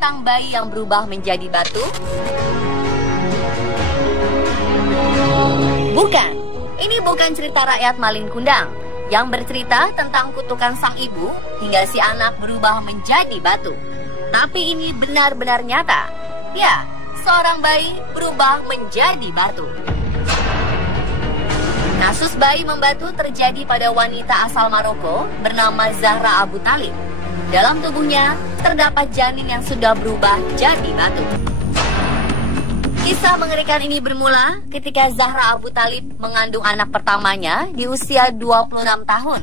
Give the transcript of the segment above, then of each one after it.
tentang bayi yang berubah menjadi batu? Bukan, ini bukan cerita rakyat Malin Kundang yang bercerita tentang kutukan sang ibu hingga si anak berubah menjadi batu. Tapi ini benar-benar nyata. Ya, seorang bayi berubah menjadi batu. Kasus bayi membatu terjadi pada wanita asal Maroko bernama Zahra Abu Talib. Dalam tubuhnya terdapat janin yang sudah berubah jadi batu. Kisah mengerikan ini bermula ketika Zahra Abu Talib mengandung anak pertamanya di usia 26 tahun.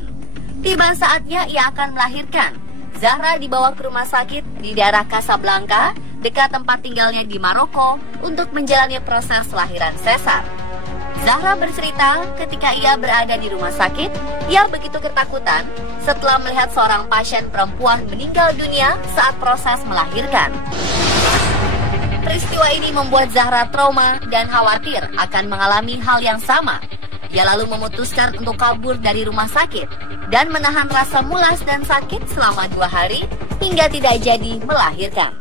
Tiba saatnya ia akan melahirkan. Zahra dibawa ke rumah sakit di daerah Casablanca, dekat tempat tinggalnya di Maroko, untuk menjalani proses lahiran sesar. Zahra bercerita ketika ia berada di rumah sakit, ia begitu ketakutan setelah melihat seorang pasien perempuan meninggal dunia saat proses melahirkan. Peristiwa ini membuat Zahra trauma dan khawatir akan mengalami hal yang sama. Ia lalu memutuskan untuk kabur dari rumah sakit dan menahan rasa mulas dan sakit selama 2 hari hingga tidak jadi melahirkan.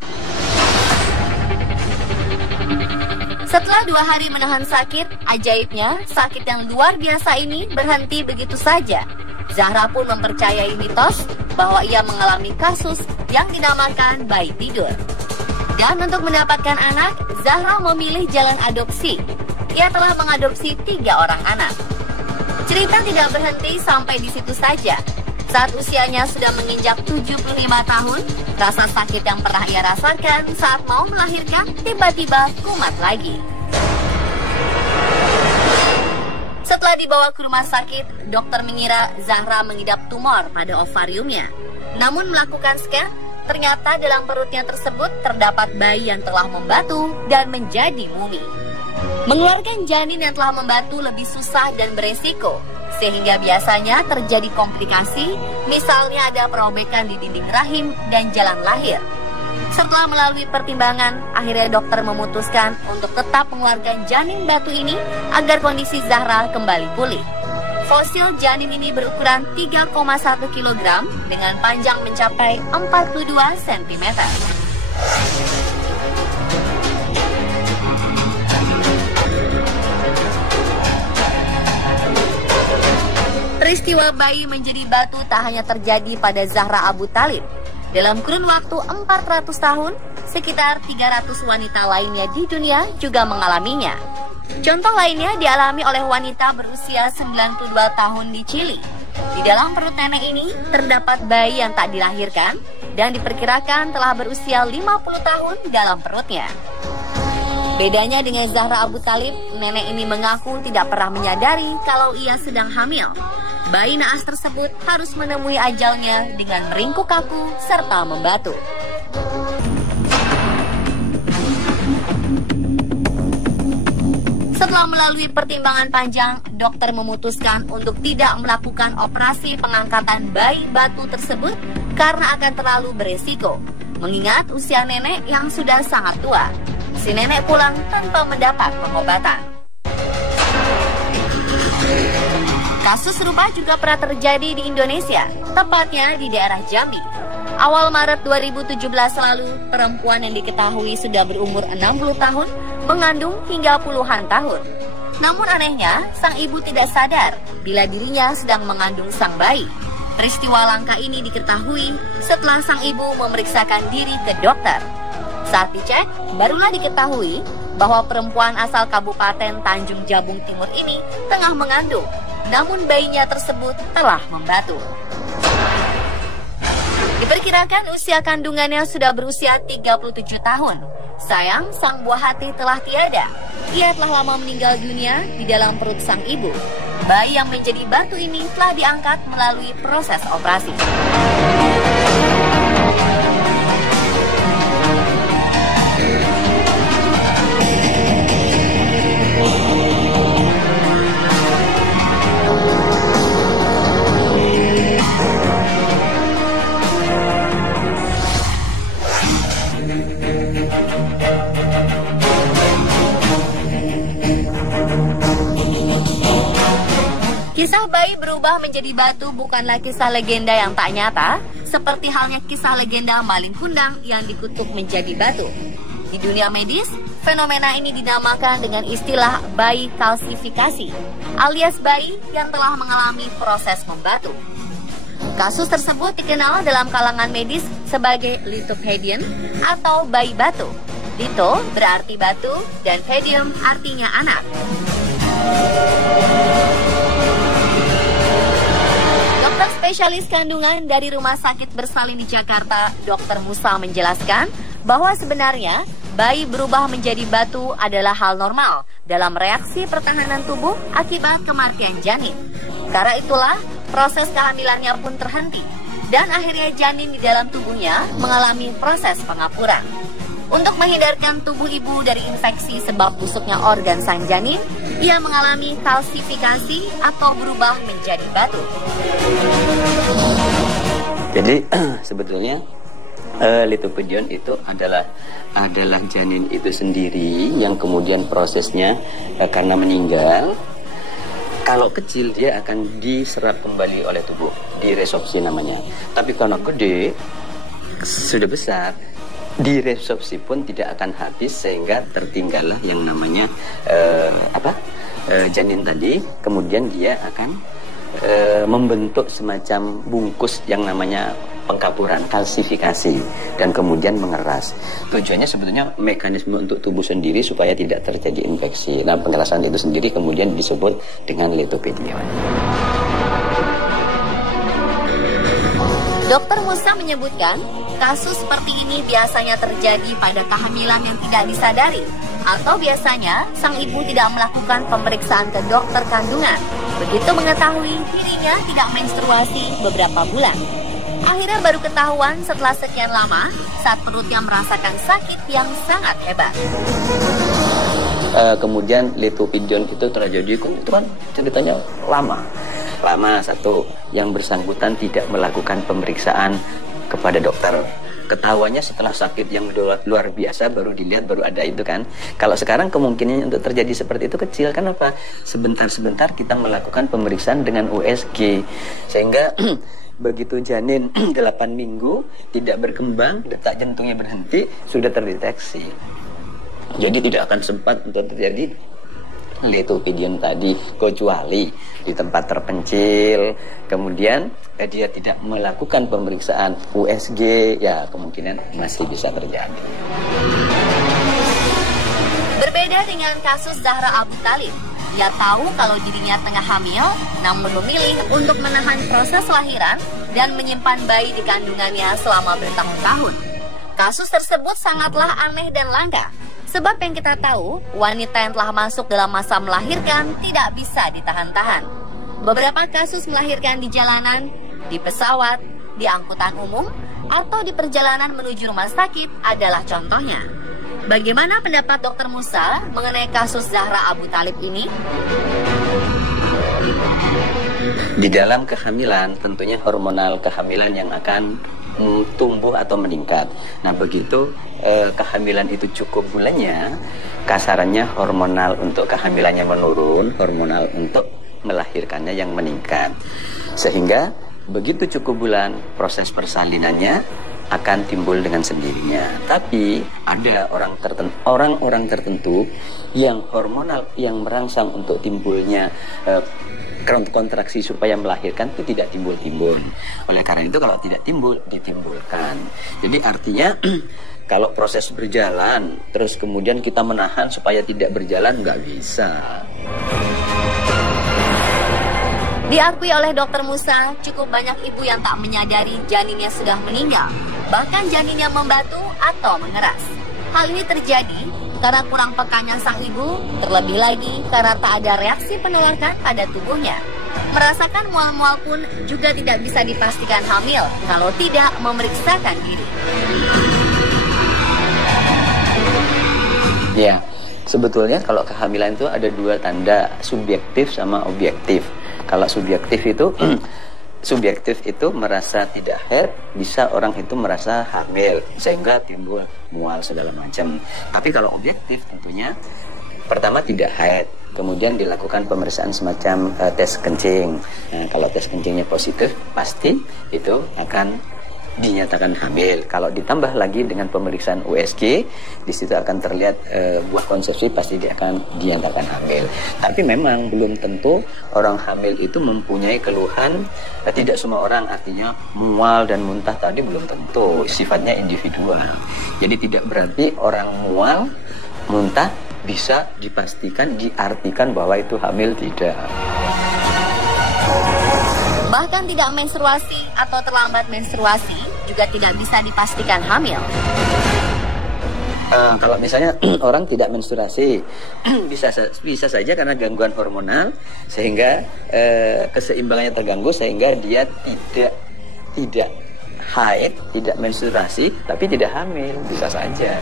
Setelah 2 hari menahan sakit, ajaibnya sakit yang luar biasa ini berhenti begitu saja. Zahra pun mempercayai mitos bahwa ia mengalami kasus yang dinamakan bayi tidur. Dan untuk mendapatkan anak, Zahra memilih jalan adopsi. Ia telah mengadopsi 3 orang anak. Cerita tidak berhenti sampai di situ saja. Saat usianya sudah menginjak 75 tahun, rasa sakit yang pernah ia rasakan saat mau melahirkan tiba-tiba kumat lagi. Setelah dibawa ke rumah sakit, dokter mengira Zahra mengidap tumor pada ovariumnya. Namun melakukan scan, ternyata dalam perutnya tersebut terdapat bayi yang telah membatu dan menjadi mumi. Mengeluarkan janin yang telah membatu lebih susah dan beresiko, sehingga biasanya terjadi komplikasi, misalnya ada perobekan di dinding rahim dan jalan lahir. Setelah melalui pertimbangan, akhirnya dokter memutuskan untuk tetap mengeluarkan janin batu ini agar kondisi Zahra kembali pulih. Fosil janin ini berukuran 3,1 kg dengan panjang mencapai 42 cm. Peristiwa bayi menjadi batu tak hanya terjadi pada Zahra Abu Talib. Dalam kurun waktu 400 tahun, sekitar 300 wanita lainnya di dunia juga mengalaminya. Contoh lainnya dialami oleh wanita berusia 92 tahun di Chili. Di dalam perut nenek ini terdapat bayi yang tak dilahirkan dan diperkirakan telah berusia 50 tahun dalam perutnya. Bedanya dengan Zahra Abu Talib, nenek ini mengaku tidak pernah menyadari kalau ia sedang hamil. Bayi naas tersebut harus menemui ajalnya dengan meringkuk kaku serta membatu. Setelah melalui pertimbangan panjang, dokter memutuskan untuk tidak melakukan operasi pengangkatan bayi batu tersebut karena akan terlalu beresiko, mengingat usia nenek yang sudah sangat tua. Si nenek pulang tanpa mendapat pengobatan. Kasus serupa juga pernah terjadi di Indonesia, tepatnya di daerah Jambi. Awal Maret 2017 lalu, perempuan yang diketahui sudah berumur 60 tahun mengandung hingga puluhan tahun. Namun anehnya, sang ibu tidak sadar bila dirinya sedang mengandung sang bayi. Peristiwa langka ini diketahui setelah sang ibu memeriksakan diri ke dokter. Saat dicek, barulah diketahui bahwa perempuan asal Kabupaten Tanjung Jabung Timur ini tengah mengandung, namun bayinya tersebut telah membatu. Diperkirakan usia kandungannya sudah berusia 37 tahun. Sayang, sang buah hati telah tiada. Ia telah lama meninggal dunia di dalam perut sang ibu. Bayi yang menjadi batu ini telah diangkat melalui proses operasi. Kisah Kisah bayi berubah menjadi batu bukanlah kisah legenda yang tak nyata, seperti halnya kisah legenda maling kundang yang dikutuk menjadi batu. Di dunia medis, fenomena ini dinamakan dengan istilah bayi kalsifikasi, alias bayi yang telah mengalami proses membatu. Kasus tersebut dikenal dalam kalangan medis sebagai lithopedion atau bayi batu. Litho berarti batu dan pedium artinya anak. Dokter spesialis kandungan dari Rumah Sakit Bersalin di Jakarta, Dr. Musa menjelaskan bahwa sebenarnya bayi berubah menjadi batu adalah hal normal dalam reaksi pertahanan tubuh akibat kematian janin. Karena itulah proses kehamilannya pun terhenti dan akhirnya janin di dalam tubuhnya mengalami proses pengapuran. Untuk menghindarkan tubuh ibu dari infeksi sebab busuknya organ sang janin, ia mengalami kalsifikasi atau berubah menjadi batu. Jadi sebetulnya lithopedion itu adalah janin itu sendiri yang kemudian prosesnya karena meninggal. Kalau kecil dia akan diserap kembali oleh tubuh, diresorpsi namanya. Tapi kalau gede, sudah besar, diresorpsi pun tidak akan habis sehingga tertinggallah yang namanya janin tadi. Kemudian dia akan membentuk semacam bungkus yang namanya pengkapuran, kalsifikasi, dan kemudian mengeras. Tujuannya sebetulnya mekanisme untuk tubuh sendiri supaya tidak terjadi infeksi. Nah, pengerasan itu sendiri kemudian disebut dengan lithopedion. Dr. Musa menyebutkan, kasus seperti ini biasanya terjadi pada kehamilan yang tidak disadari, atau biasanya sang ibu tidak melakukan pemeriksaan ke dokter kandungan. Begitu mengetahui dirinya tidak menstruasi beberapa bulan. Akhirnya baru ketahuan setelah sekian lama saat perutnya merasakan sakit yang sangat hebat. Kemudian lithopedion itu terjadi, itu kan ceritanya lama. Satu, yang bersangkutan tidak melakukan pemeriksaan kepada dokter. Ketahuannya setelah sakit yang luar biasa baru dilihat, baru ada itu kan. Kalau sekarang kemungkinannya untuk terjadi seperti itu kecil. Kenapa? Sebentar-sebentar kita melakukan pemeriksaan dengan USG sehingga begitu janin 8 minggu tidak berkembang, detak jantungnya berhenti, sudah terdeteksi. Jadi tidak akan sempat untuk terjadi lithopedion tadi, kecuali di tempat terpencil, kemudian dia tidak melakukan pemeriksaan USG, ya kemungkinan masih bisa terjadi. Berbeda dengan kasus Zahra Abu Thalib, dia tahu kalau dirinya tengah hamil, namun memilih untuk menahan proses lahiran dan menyimpan bayi di kandungannya selama bertahun-tahun. Kasus tersebut sangatlah aneh dan langka. Sebab yang kita tahu, wanita yang telah masuk dalam masa melahirkan tidak bisa ditahan-tahan. Beberapa kasus melahirkan di jalanan, di pesawat, di angkutan umum, atau di perjalanan menuju rumah sakit adalah contohnya. Bagaimana pendapat Dr. Musa mengenai kasus Zahra Abu Thalib ini? Di dalam kehamilan, tentunya hormonal kehamilan yang akan tumbuh atau meningkat. Nah, begitu kehamilan itu cukup bulannya, kasarannya hormonal untuk kehamilannya menurun, hormonal untuk melahirkannya yang meningkat. Sehingga begitu cukup bulan, proses persalinannya akan timbul dengan sendirinya. Tapi ada orang-orang tertentu yang hormonal yang merangsang untuk timbulnya kontraksi supaya melahirkan itu tidak timbul-timbul. Oleh karena itu kalau tidak timbul, ditimbulkan. Jadi artinya kalau proses berjalan terus kemudian kita menahan supaya tidak berjalan, nggak bisa. Diakui oleh Dr. Musa, cukup banyak ibu yang tak menyadari janinnya sudah meninggal, bahkan janinnya membatu atau mengeras. Hal ini terjadi karena kurang pekanya sang ibu, terlebih lagi karena tak ada reaksi penolakan pada tubuhnya. Merasakan mual-mual pun juga tidak bisa dipastikan hamil kalau tidak memeriksakan diri. Ya, sebetulnya kalau kehamilan itu ada dua tanda, subjektif sama objektif. Kalau subjektif itu merasa tidak haid, bisa orang itu merasa hamil sehingga timbul mual segala macam. Tapi kalau objektif tentunya Pertama tidak haid, kemudian dilakukan pemeriksaan semacam tes kencing. Nah, kalau tes kencingnya positif, pasti itu akan dinyatakan hamil. Kalau ditambah lagi dengan pemeriksaan USG, di situ akan terlihat buah konsepsi, pasti dia akan dinyatakan hamil. Tapi memang belum tentu orang hamil itu mempunyai keluhan. Tidak semua orang, artinya mual dan muntah tadi belum tentu, sifatnya individual. Jadi tidak berarti orang mual, muntah bisa diartikan bahwa itu hamil, tidak. Bahkan tidak menstruasi atau terlambat menstruasi juga tidak bisa dipastikan hamil. Kalau misalnya orang tidak menstruasi, bisa saja karena gangguan hormonal, sehingga keseimbangannya terganggu, sehingga dia tidak haid, tidak menstruasi, tapi tidak hamil, bisa saja.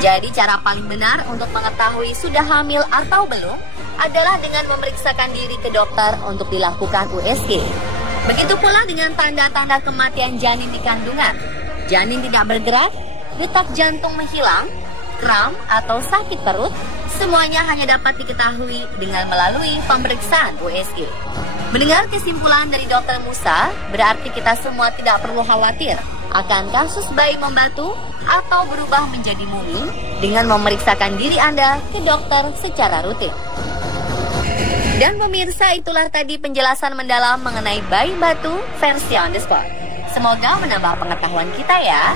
Jadi cara paling benar untuk mengetahui sudah hamil atau belum adalah dengan memeriksakan diri ke dokter untuk dilakukan USG. Begitu pula dengan tanda-tanda kematian janin di kandungan. Janin tidak bergerak, detak jantung menghilang, kram atau sakit perut, semuanya hanya dapat diketahui dengan melalui pemeriksaan USG. Mendengar kesimpulan dari Dr. Musa, berarti kita semua tidak perlu khawatir akan kasus bayi membatu atau berubah menjadi mumi dengan memeriksakan diri Anda ke dokter secara rutin. Dan pemirsa, itulah tadi penjelasan mendalam mengenai bayi batu versi on the spot. Semoga menambah pengetahuan kita ya.